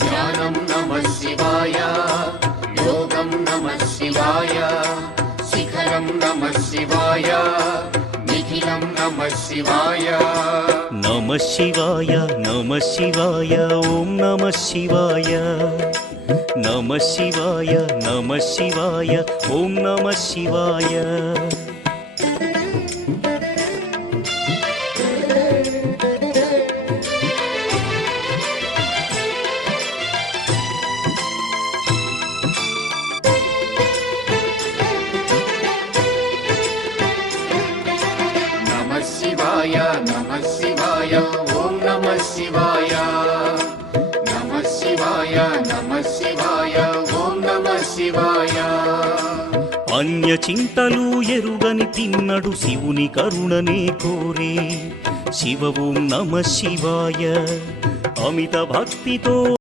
ధ్యానం నమః శివాయ, యోగం నమః శివాయ, శిఖరం నమః శివాయ, నిఖిలం నమః శివాయ. నమః శివాయ నమః శివాయ ఓం నమః శివాయ. నమః శివాయ నమః శివాయ ఓం నమః శివాయ. నమః శివాయ నమః శివాయ ఓం నమః శివాయ. నమః శివాయ నమః శివాయ ఓం నమః శివాయ. అన్య చింతలు ఎరుగని తిన్నడు శివుని కరుణనే కోరే. శివ ఓం నమః శివాయ. అమిత భక్తితో